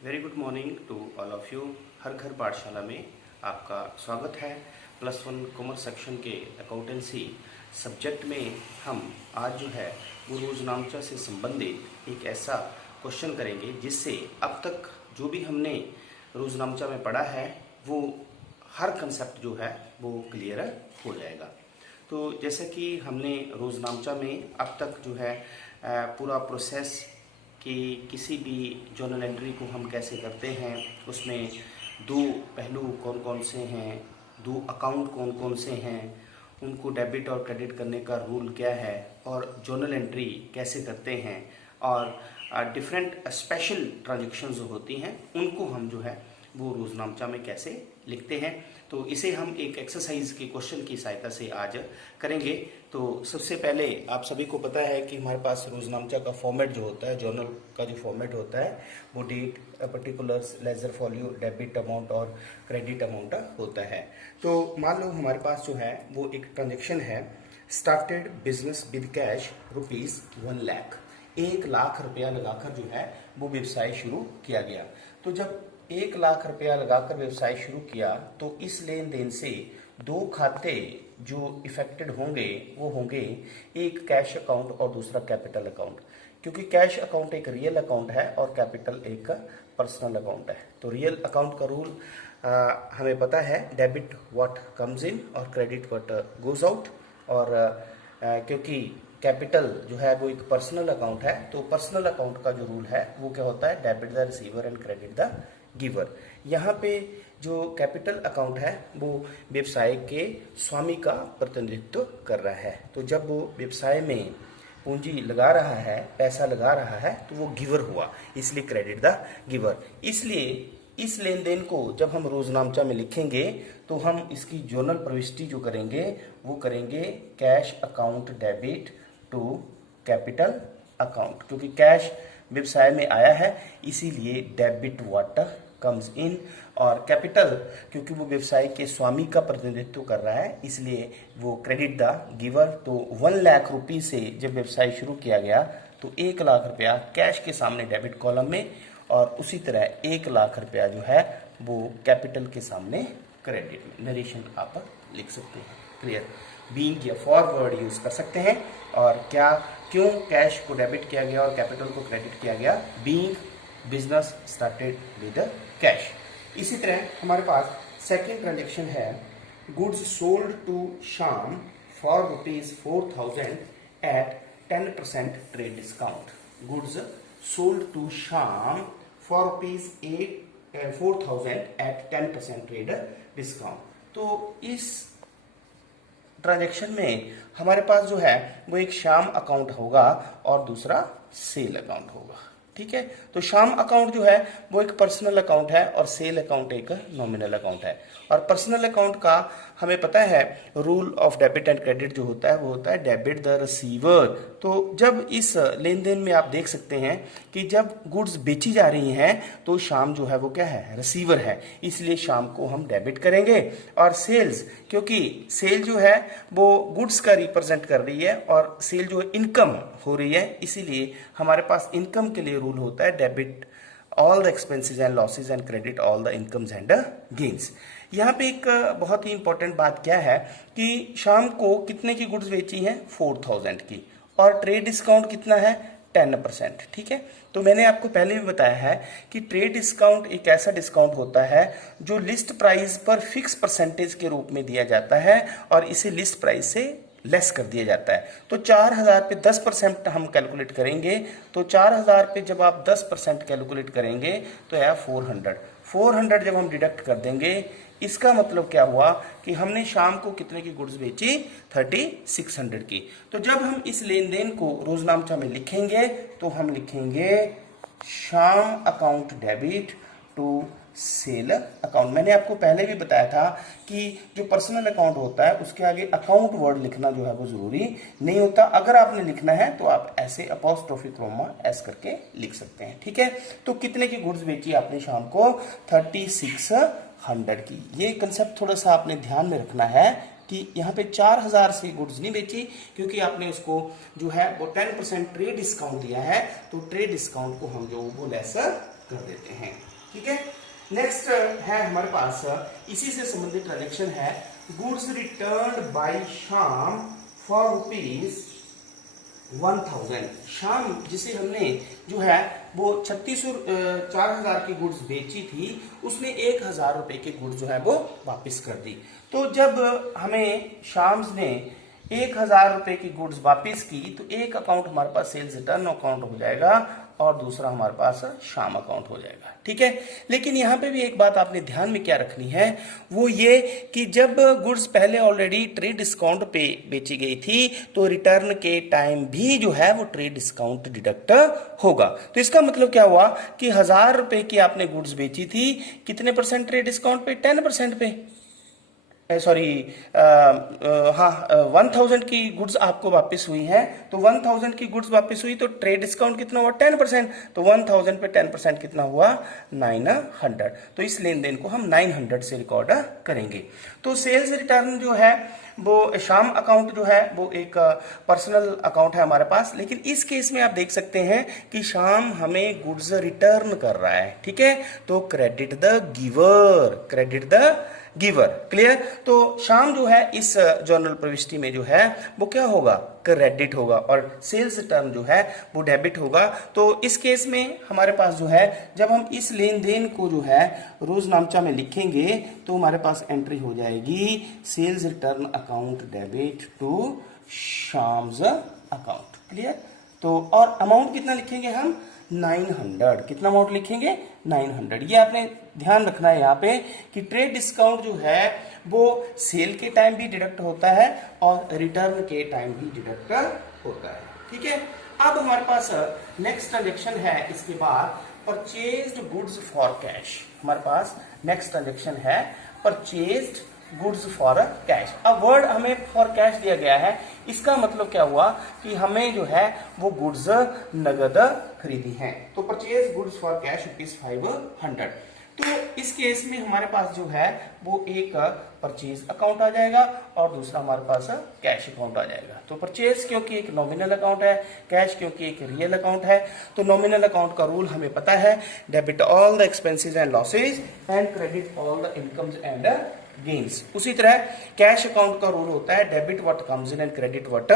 Very good morning to all of you. हर घर पाठशाला में आपका स्वागत है। +1 कॉमर्स सेक्शन के अकाउंटेंसी सब्जेक्ट में हम आज जो है वो रोजनामचा से संबंधित एक ऐसा क्वेश्चन करेंगे जिससे अब तक जो भी हमने रोजनामचा में पढ़ा है वो हर कंसेप्ट जो है वो क्लियर हो जाएगा। तो जैसे कि हमने रोजनामचा में अब तक जो है पूरा प्रोसेस कि किसी भी जर्नल एंट्री को हम कैसे करते हैं, उसमें दो पहलू कौन कौन से हैं, दो अकाउंट कौन कौन से हैं, उनको डेबिट और क्रेडिट करने का रूल क्या है और जर्नल एंट्री कैसे करते हैं और डिफरेंट स्पेशल ट्रांजैक्शन जो होती हैं उनको हम जो है वो रोजनामचा में कैसे लिखते हैं। तो इसे हम एक एक्सरसाइज के क्वेश्चन की सहायता से आज करेंगे। तो सबसे पहले आप सभी को पता है कि हमारे पास रोजनामचा का फॉर्मेट जो होता है, जर्नल का जो फॉर्मेट होता है वो date, particulars, ledger folio, debit amount और क्रेडिट अमाउंट होता है। तो मान लो हमारे पास जो है वो एक ट्रांजेक्शन है, started business with cash ₹1 lakh, 1 lakh रुपया लगाकर जो है वो व्यवसाय शुरू किया गया। तो जब 1 लाख रुपया लगाकर व्यवसाय शुरू किया तो इस लेन देन से दो खाते जो इफेक्टेड होंगे वो होंगे, एक कैश अकाउंट और दूसरा कैपिटल अकाउंट। क्योंकि कैश अकाउंट एक रियल अकाउंट है और कैपिटल एक पर्सनल अकाउंट है। तो रियल अकाउंट का रूल हमें पता है, डेबिट व्हाट कम्स इन और क्रेडिट व्हाट गोज आउट। और क्योंकि कैपिटल जो है वो एक पर्सनल अकाउंट है तो पर्सनल अकाउंट का जो रूल है वो क्या होता है, debit the receiver and credit the giver. यहाँ पे जो कैपिटल अकाउंट है वो व्यवसाय के स्वामी का प्रतिनिधित्व कर रहा है। तो जब वो व्यवसाय में पूंजी लगा रहा है, पैसा लगा रहा है, तो वो गिवर हुआ, इसलिए क्रेडिट द गिवर। इसलिए इस लेन देन को जब हम रोजनामचा में लिखेंगे तो हम इसकी जर्नल प्रविष्टि जो करेंगे वो करेंगे cash account debit to capital account. क्योंकि कैश व्यवसाय में आया है इसीलिए डेबिट व्हाट कम्स इन, और कैपिटल क्योंकि वो व्यवसाय के स्वामी का प्रतिनिधित्व कर रहा है इसलिए वो क्रेडिट द गिवर। तो 1 लाख रुपये से जब व्यवसाय शुरू किया गया तो 1 लाख रुपया कैश के सामने डेबिट कॉलम में और उसी तरह 1 लाख रुपया जो है वो कैपिटल के सामने क्रेडिट में। नरेशन आप लिख सकते हैं, क्लियर। बीइंग या फॉरवर्ड यूज कर सकते हैं। और क्या क्यों कैश को डेबिट किया गया और कैपिटल को क्रेडिट किया गया, being business started with cash. इसी तरह हमारे पास सेकेंड ट्रांजेक्शन है, goods sold to Shyam for ₹4,000 at 10% trade discount. Goods sold to Shyam for ₹4,000 at 10% trade discount. तो इस ट्रांजेक्शन में हमारे पास जो है वो एक श्याम अकाउंट होगा और दूसरा सेल अकाउंट होगा, ठीक है। तो श्याम अकाउंट जो है वो एक पर्सनल अकाउंट है और सेल अकाउंट एक नॉमिनल अकाउंट है। और पर्सनल अकाउंट का हमें पता है rule of debit and credit जो होता है वो होता है डेबिट द रिसीवर। तो जब इस लेन देन में आप देख सकते हैं कि जब गुड्स बेची जा रही हैं तो श्याम जो है वो क्या है, रिसीवर है, इसलिए श्याम को हम डेबिट करेंगे। और सेल्स, क्योंकि सेल जो है वो गुड्स का रिप्रेजेंट कर रही है और सेल जो इनकम हो रही है इसीलिए हमारे पास इनकम के लिए रूल होता है debit all the expenses and losses and credit all the incomes and gains. यहाँ पे एक बहुत ही इंपॉर्टेंट बात क्या है कि शाम को कितने की गुड्स बेची है, 4,000 की, और ट्रेड डिस्काउंट कितना है, 10%, ठीक है। तो मैंने आपको पहले भी बताया है कि ट्रेड डिस्काउंट एक ऐसा डिस्काउंट होता है जो लिस्ट प्राइस पर फिक्स परसेंटेज के रूप में दिया जाता है और इसे लिस्ट प्राइस से लेस कर दिया जाता है। तो 4,000 पे 10% हम कैलकुलेट करेंगे। तो 4,000 पे जब आप 10% कैलकुलेट करेंगे तो है 400 जब हम डिडक्ट कर देंगे, इसका मतलब क्या हुआ कि हमने शाम को कितने की गुड्स बेची, 3600 की। तो जब हम इस लेन देन को रोजनामचा में लिखेंगे तो हम लिखेंगे Shyam account debit to sale account. मैंने आपको पहले भी बताया था कि जो पर्सनल अकाउंट होता है उसके आगे अकाउंट वर्ड लिखना जो है वो जरूरी नहीं होता। अगर आपने लिखना है तो आप ऐसे अपोस्ट्रोफी क्रोमा एस करके लिख सकते हैं, ठीक है। तो कितने की गुड्स बेची आपने शाम को, 3600 की। ये कंसेप्ट थोड़ा सा आपने ध्यान में रखना है कि यहाँ पे 4,000 से गुड्स नहीं बेची क्योंकि आपने उसको जो है वो 10% ट्रेड डिस्काउंट दिया है। तो ट्रेड डिस्काउंट को हम जो वो लेस कर देते हैं। ठीक है, नेक्स्ट है हमारे पास इसी से संबंधित ट्रांजेक्शन है, goods return by Shyam for ₹1000। Shyam जिसे हमने जो है वो 4000 की गुड्स बेची थी, उसने 1000 रुपए के गुड्स जो है वो वापस कर दी। तो जब हमें श्याम ने 1000 रुपए की गुड्स वापस की तो एक अकाउंट हमारे पास सेल्स रिटर्न अकाउंट हो जाएगा और दूसरा हमारे पास श्याम अकाउंट हो जाएगा। ठीक है, लेकिन यहाँ पे भी एक बात आपने ध्यान में क्या रखनी है, वो ये कि जब गुड्स पहले ऑलरेडी ट्रेड डिस्काउंट पे बेची गई थी तो रिटर्न के टाइम भी जो है वो ट्रेड डिस्काउंट डिडक्ट होगा। तो इसका मतलब क्या हुआ कि 1000 रुपए की आपने गुड्स बेची थी, कितने परसेंट ट्रेड डिस्काउंट पे? 10% पे, सॉरी हाँ 1000 की गुड्स आपको वापस हुई हैं, तो 1000 की गुड्स वापस हुई तो ट्रेड डिस्काउंट कितना हुआ? 10%। तो 1000 पे 10% कितना हुआ? 900। तो इस लेन देन को हम 900 से रिकॉर्ड करेंगे। तो सेल्स रिटर्न जो है वो श्याम अकाउंट जो है वो एक पर्सनल अकाउंट है हमारे पास, लेकिन इस केस में आप देख सकते हैं कि श्याम हमें गुड्स रिटर्न कर रहा है। ठीक है, तो credit the giver, credit the giver. Clear? तो श्याम जो है इस जर्नल प्रविष्टि में जो है वो क्या होगा? क्रेडिट होगा, और सेल्स रिटर्न जो है वो डेबिट होगा। तो इस केस में हमारे पास जो है जब हम इस लेन देन को जो है रोजनामचा में लिखेंगे तो हमारे पास एंट्री हो जाएगी sales return account debit to Shyam's account. Clear? तो और अमाउंट कितना लिखेंगे हम? 900। कितना अमाउंट लिखेंगे? 900। ये आपने ध्यान रखना है यहाँ पे कि ट्रेड डिस्काउंट जो है वो सेल के टाइम भी डिडक्ट होता है और रिटर्न के टाइम भी डिडक्ट होता है। ठीक है, अब हमारे पास नेक्स्ट ट्रांजेक्शन है इसके बाद परचेज्ड गुड्स फॉर कैश। हमारे पास नेक्स्ट ट्रांजेक्शन है परचेज्ड गुड्स फॉर कैश। अब वर्ड हमें फॉर कैश दिया गया है, इसका मतलब क्या हुआ कि हमें जो है वो गुड्स नगद खरीदी हैं। तो परचेज गुड्स फॉर कैश ₹500। तो इस केस में हमारे पास जो है वो एक परचेज अकाउंट आ जाएगा और दूसरा हमारे पास कैश अकाउंट आ जाएगा। तो परचेज क्योंकि एक नॉमिनल अकाउंट है, कैश क्योंकि एक रियल अकाउंट है, तो नॉमिनल अकाउंट का रूल हमें पता है, debit all the expenses and losses and credit all the incomes and gains. उसी तरह कैश अकाउंट का रूल होता है debit what comes in and credit what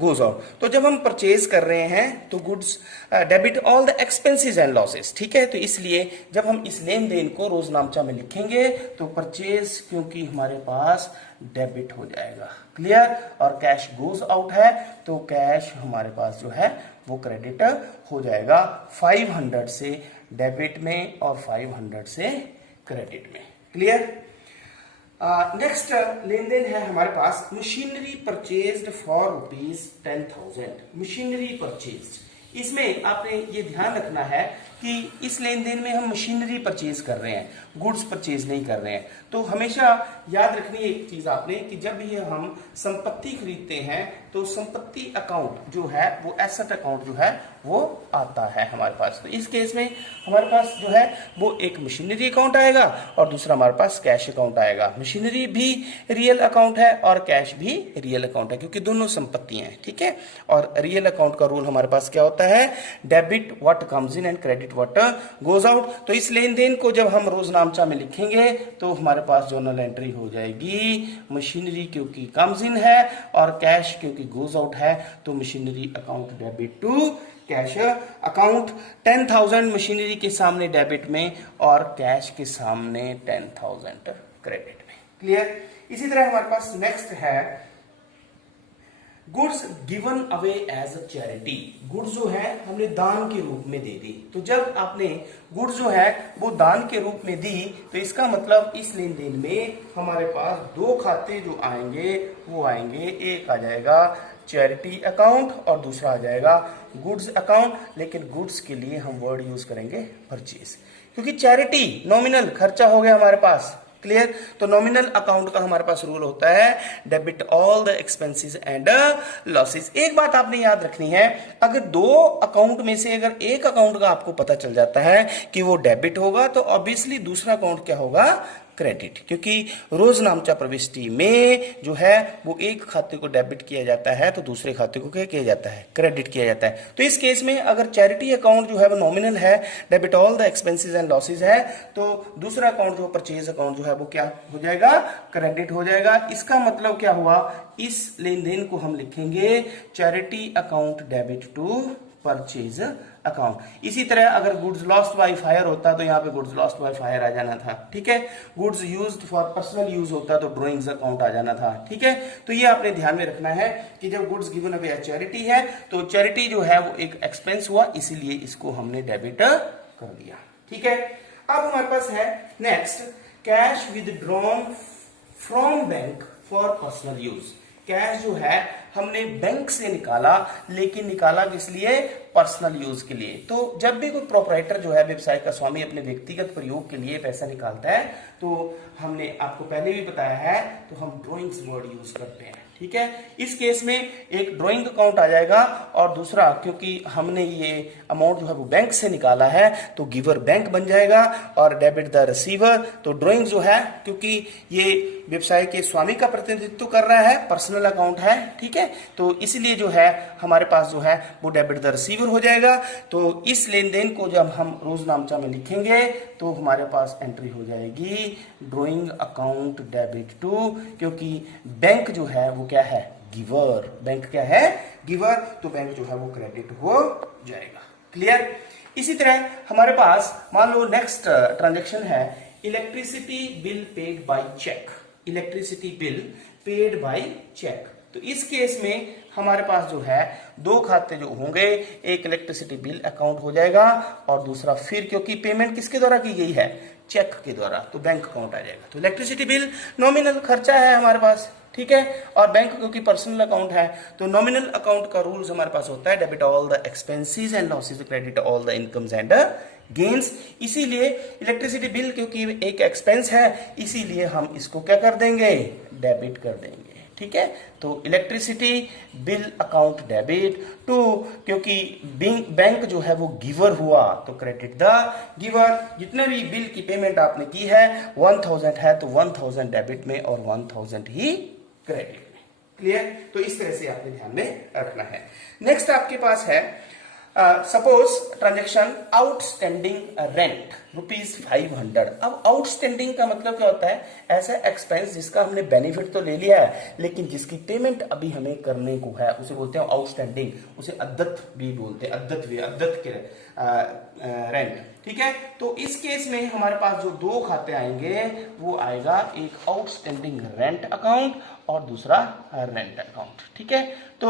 goes out. तो जब हम परचेज कर रहे हैं तो goods debit all the expenses and losses. ठीक है, तो इसलिए जब हम इस लेन देन को रोजनामचा में लिखेंगे तो परचेज क्योंकि हमारे पास डेबिट हो जाएगा। क्लियर? और कैश गोज आउट है तो कैश हमारे पास जो है वो क्रेडिट हो जाएगा 500 से डेबिट में और 500 से क्रेडिट में। क्लियर? नेक्स्ट लेन देन है हमारे पास machinery purchased for ₹10,000। Machinery purchased, इसमें आपने ये ध्यान रखना है कि इस लेन देन में हम मशीनरी परचेज कर रहे हैं, गुड्स परचेज नहीं कर रहे हैं। तो हमेशा याद रखनी है एक चीज आपने कि जब भी हम संपत्ति खरीदते हैं तो संपत्ति अकाउंट जो है वो एसेट अकाउंट जो है वो आता है हमारे पास। तो इस केस में हमारे पास जो है वो एक मशीनरी अकाउंट आएगा और दूसरा हमारे पास कैश अकाउंट आएगा। मशीनरी भी रियल अकाउंट है और कैश भी रियल अकाउंट है क्योंकि दोनों संपत्तियां हैं। ठीक है, और रियल अकाउंट का रूल हमारे पास क्या होता है? Debit what comes in and credit what goes out. तो इस लेन देन को जब हम रोजनामचा में लिखेंगे तो हमारे पास जर्नल एंट्री हो जाएगी मशीनरी क्योंकि कम्स इन है और कैश क्योंकि गोज आउट है, तो machinery account debit to cash account. 10,000 machinery के सामने डेबिट में और कैश के सामने 10,000 क्रेडिट में। क्लियर? इसी तरह हमारे पास नेक्स्ट है goods given away as a charity. Goods जो है हमने दान के रूप में दे दी। तो जब आपने गुड्स जो है वो दान के रूप में दी तो इसका मतलब इस लेन देन में हमारे पास दो खाते जो आएंगे वो आएंगे, एक आ जाएगा चैरिटी अकाउंट और दूसरा आ जाएगा गुड्स अकाउंट। लेकिन गुड्स के लिए हम वर्ड यूज करेंगे परचेज, क्योंकि चैरिटी नॉमिनल खर्चा हो गया हमारे पास। क्लियर? तो नॉमिनल अकाउंट का हमारे पास रूल होता है debit all the expenses and losses. एक बात आपने याद रखनी है, अगर दो अकाउंट में से अगर एक अकाउंट का आपको पता चल जाता है कि वो डेबिट होगा तो ऑब्वियसली दूसरा अकाउंट क्या होगा? क्रेडिट, क्योंकि रोज नामचा प्रविष्टि में जो है वो एक खाते को डेबिट किया जाता है तो दूसरे खाते को क्या किया जाता है, क्रेडिट किया जाता है। तो इस केस में अगर चैरिटी अकाउंट जो है वो नॉमिनल है, debit all the expenses and losses है, तो दूसरा अकाउंट जो परचेज अकाउंट जो है वो क्या हो जाएगा, क्रेडिट हो जाएगा। इसका मतलब क्या हुआ, इस लेन देन को हम लिखेंगे charity account debit to purchase account. इसी तरह अगर गुड्स लॉस्ट बाय फायर होता तो यहाँ पे गुड्स लॉस्ट बाय फायर आ जाना था, ठीक है। Goods used for personal use होता तो ड्राइंग्स अकाउंट आ जाना था, ठीक है। तो ये आपने ध्यान में रखना है कि जब गुड्स गिवन अवे चैरिटी है तो चैरिटी जो है वो एक एक्सपेंस हुआ, इसीलिए इसको हमने डेबिट कर दिया, ठीक है। अब हमारे पास है next, cash withdrawn from bank for personal use. Cash जो है हमने बैंक से निकाला, लेकिन निकाला किस लिए, पर्सनल यूज के लिए। तो जब भी कोई प्रोपराइटर जो है, व्यवसाय का स्वामी, अपने व्यक्तिगत प्रयोग के लिए पैसा निकालता है तो हमने आपको पहले भी बताया है, तो हम ड्राइंग्स वर्ड यूज करते हैं, ठीक है। इस केस में एक ड्राइंग अकाउंट आ जाएगा और दूसरा, क्योंकि हमने ये अमाउंट जो है वो बैंक से निकाला है तो गिवर बैंक बन जाएगा और डेबिट द रिसीवर। तो ड्राइंग जो है, क्योंकि ये व्यवसाय के स्वामी का प्रतिनिधित्व कर रहा है, पर्सनल अकाउंट है, ठीक है, तो इसलिए जो है हमारे पास जो है वो डेबिट द रिसीवर हो जाएगा। तो इस लेन देन को जब हम रोज नामचा में लिखेंगे तो हमारे पास एंट्री हो जाएगी ड्राइंग अकाउंट डेबिट टू, क्योंकि बैंक जो है वो क्या है, गिवर। बैंक क्या है, गिवर, तो बैंक जो है वो क्रेडिट हो जाएगा। क्लियर। इसी तरह हमारे पास मान लो नेक्स्ट ट्रांजेक्शन है electricity bill paid by cheque. Electricity bill paid by cheque, तो इस केस में हमारे पास जो है दो खाते जो होंगे, एक इलेक्ट्रिसिटी बिल अकाउंट हो जाएगा और दूसरा फिर, क्योंकि पेमेंट किसके द्वारा की गई है, चेक के द्वारा, तो बैंक अकाउंट आ जाएगा। तो इलेक्ट्रिसिटी बिल नॉमिनल खर्चा है हमारे पास, ठीक है, और बैंक क्योंकि पर्सनल अकाउंट है तो नॉमिनल अकाउंट का रूल्स हमारे पास होता है debit all the expenses and losses, credit all the incomes and gains. इसीलिए इलेक्ट्रिसिटी बिल क्योंकि एक एक्सपेंस है, इसीलिए हम इसको क्या कर देंगे, डेबिट कर देंगे, ठीक है। तो electricity bill account debit to, क्योंकि बैंक जो है वो गिवर हुआ तो क्रेडिट द गिवर। जितने भी बिल की पेमेंट आपने की है 1000 है तो 1000 डेबिट में और 1000 ही क्रेडिट में। क्लियर। तो इस तरह से आपने ध्यान में रखना है। नेक्स्ट आपके पास है सपोज ट्रांजेक्शन आउटस्टैंडिंग रेंट ₹500। अब आउटस्टैंडिंग का मतलब क्या होता है, ऐसा एक्सपेंस जिसका हमने बेनिफिट तो ले लिया है लेकिन जिसकी पेमेंट अभी हमें करने को है, उसे बोलते हैं आउटस्टैंडिंग। उसे अद्दत भी बोलते हैं, अद्दत के रेंट, ठीक है। तो इस केस में हमारे पास जो दो खाते आएंगे वो आएगा एक आउटस्टैंडिंग रेंट अकाउंट और दूसरा रेंट अकाउंट, ठीक है। तो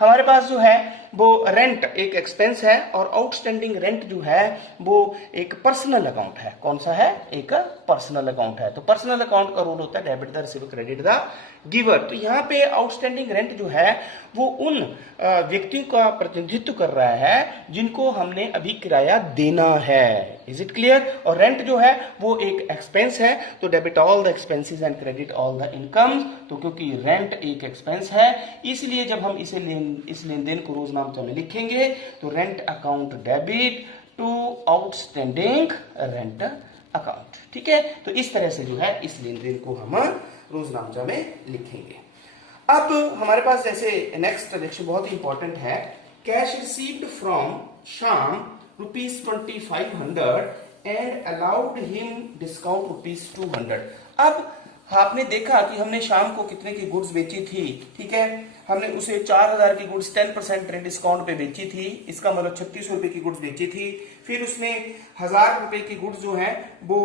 हमारे पास जो है वो रेंट एक एक्सपेंस है और आउटस्टैंडिंग रेंट जो है वो एक पर्सनल अकाउंट है। कौन सा है, एक पर्सनल अकाउंट है। तो पर्सनल अकाउंट का रूल होता है debit the receiver credit the giver. तो यहाँ पे आउटस्टैंडिंग रेंट जो है वो उन व्यक्तियों का प्रतिनिधित्व कर रहा है जिनको हमने अभी किराया देना है। Is it clear. और रेंट जो है वो एक एक्सपेंस है तो debit all the expenses and credit all the incomes. तो क्योंकि रेंट एक एक्सपेंस है इसलिए जब हम इस लेन देन को रोज नामचा में लिखेंगे तो rent account debit to outstanding rent account, ठीक है। तो इस तरह से जो है इस लेन देन को हम रोज नामचा में लिखेंगे। अब हमारे पास जैसे नेक्स्ट ट्रांजेक्शन बहुत ही इंपॉर्टेंट है, cash received from Shyam ₹2500 and allowed him discount ₹200। अब आपने देखा कि हमने शाम को कितने की गुड्स बेची थी, ठीक है। हमने उसे 4000 की गुड्स 10% डिस्काउंट पे बेची थी, इसका मतलब 3600 रुपए की गुड्स बेची थी। फिर उसने 1000 रुपए की गुड्स जो है वो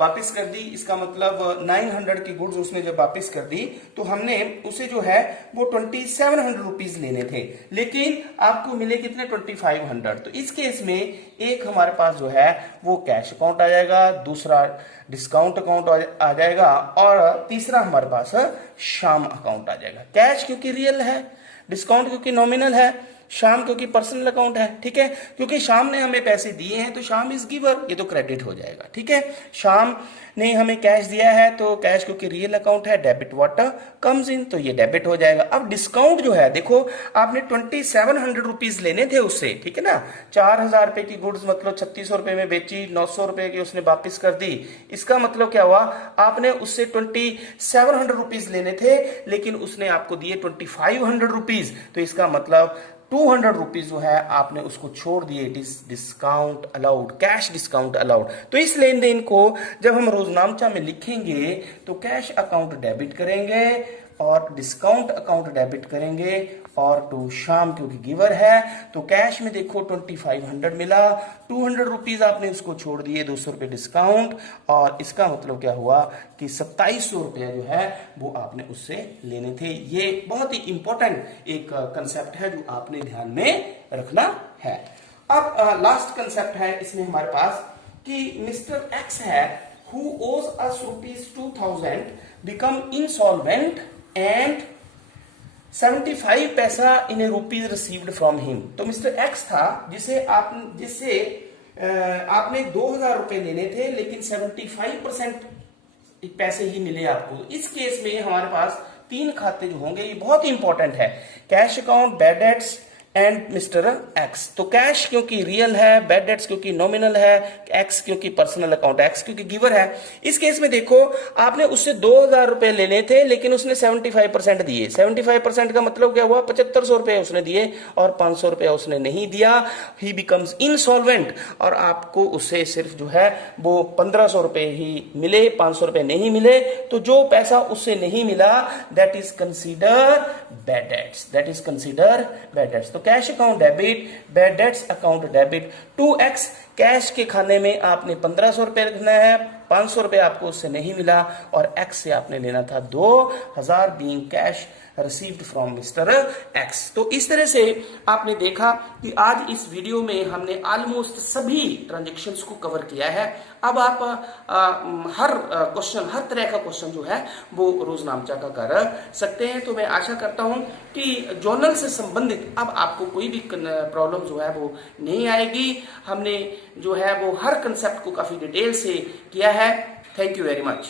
वापस कर दी, इसका मतलब 900 की गुड्स उसने जब वापस कर दी तो हमने उसे जो है वो 2700 रुपीज लेने थे, लेकिन आपको मिले कितने 2500। तो इस केस में एक हमारे पास जो है वो कैश अकाउंट आ जाएगा, दूसरा डिस्काउंट अकाउंट आ जाएगा और तीसरा हमारे पास श्याम अकाउंट आ जाएगा। कैश क्योंकि रियल है, डिस्काउंट क्योंकि नॉमिनल है, शाम क्योंकि पर्सनल अकाउंट है, ठीक है, क्योंकि शाम ने हमें पैसे दिए हैं तो शाम इज गिवर, ये तो क्रेडिट हो जाएगा, ठीक है। शाम ने हमें कैश दिया है तो कैश क्योंकि रियल अकाउंट है, डेबिट वाटर कम्स इन, तो ये डेबिट हो जाएगा। अब डिस्काउंट जो है, देखो आपने 2700 रुपीज लेने थे उससे, ठीक है ना, 4000 रुपए की गुड्स मतलब 3600 रुपए में बेची, 900 रुपए की उसने वापिस कर दी। इसका मतलब क्या हुआ, आपने उससे 2700 रुपीज लेने थे लेकिन उसने आपको दिए 2500 रुपीज, तो इसका मतलब 200 रुपीज जो है आपने उसको छोड़ दिए। It is discount allowed, cash discount allowed. तो इस लेन देन को जब हम रोजनामचा में लिखेंगे तो कैश अकाउंट डेबिट करेंगे और डिस्काउंट अकाउंट डेबिट करेंगे, और टू शाम क्योंकि गिवर है तो कैश में देखो 2500 मिला, 200 रुपीज आपने उसको छोड़ दिए, 200 रुपए डिस्काउंट, और इसका मतलब क्या हुआ कि 2700 रुपया जो है वो आपने उससे लेने थे। ये बहुत ही इंपॉर्टेंट एक कंसेप्ट है जो आपने ध्यान में रखना है। अब लास्ट कंसेप्ट है इसमें हमारे पास कि मिस्टर एक्स है हु ओज अस ₹2000 बिकम इंसॉल्वेंट एंड 75 पैसा in rupees received from him. तो मिस्टर एक्स था जिससे आपने 2000 रुपए लेने थे लेकिन 75% पैसे ही मिले आपको। इस केस में हमारे पास 3 खाते जो होंगे, ये बहुत ही इंपॉर्टेंट है, cash account, bad debts and mister x. तो कैश क्योंकि रियल है, बैड डेट्स क्योंकि नॉमिनल है, एक्स क्योंकि पर्सनल अकाउंट, एक्स क्योंकि गिवर है। इस केस में देखो आपने उससे 2000 रुपए लेने थे लेकिन उसने 75% दिए। 75% का मतलब क्या हुआ, 7500 रुपए उसने दिए और 500 रुपए उसने नहीं दिया। ही बिकम्स इनसॉल्वेंट, और आपको उससे सिर्फ जो है वो 1500 रुपए ही मिले, 500 रुपए नहीं मिले। तो जो पैसा उससे नहीं मिला that is consider bad debts, that is consider bad debts. तो cash account debit, bad debts account debit. 2x cash के खाने में आपने 1500 रुपए रखना है, 500 रुपए आपको उससे नहीं मिला, और x से आपने लेना था 2000 being cash received from mister x. तो इस तरह से आपने देखा कि आज इस वीडियो में हमने ऑलमोस्ट सभी ट्रांजेक्शन्स को कवर किया है। अब आप हर क्वेश्चन, हर तरह का क्वेश्चन जो है वो रोजनामचा का कर सकते हैं। तो मैं आशा करता हूं कि जर्नल से संबंधित अब आपको कोई भी प्रॉब्लम जो है वो नहीं आएगी। हमने जो है वो हर कंसेप्ट को काफी डिटेल से किया है। Thank you very much.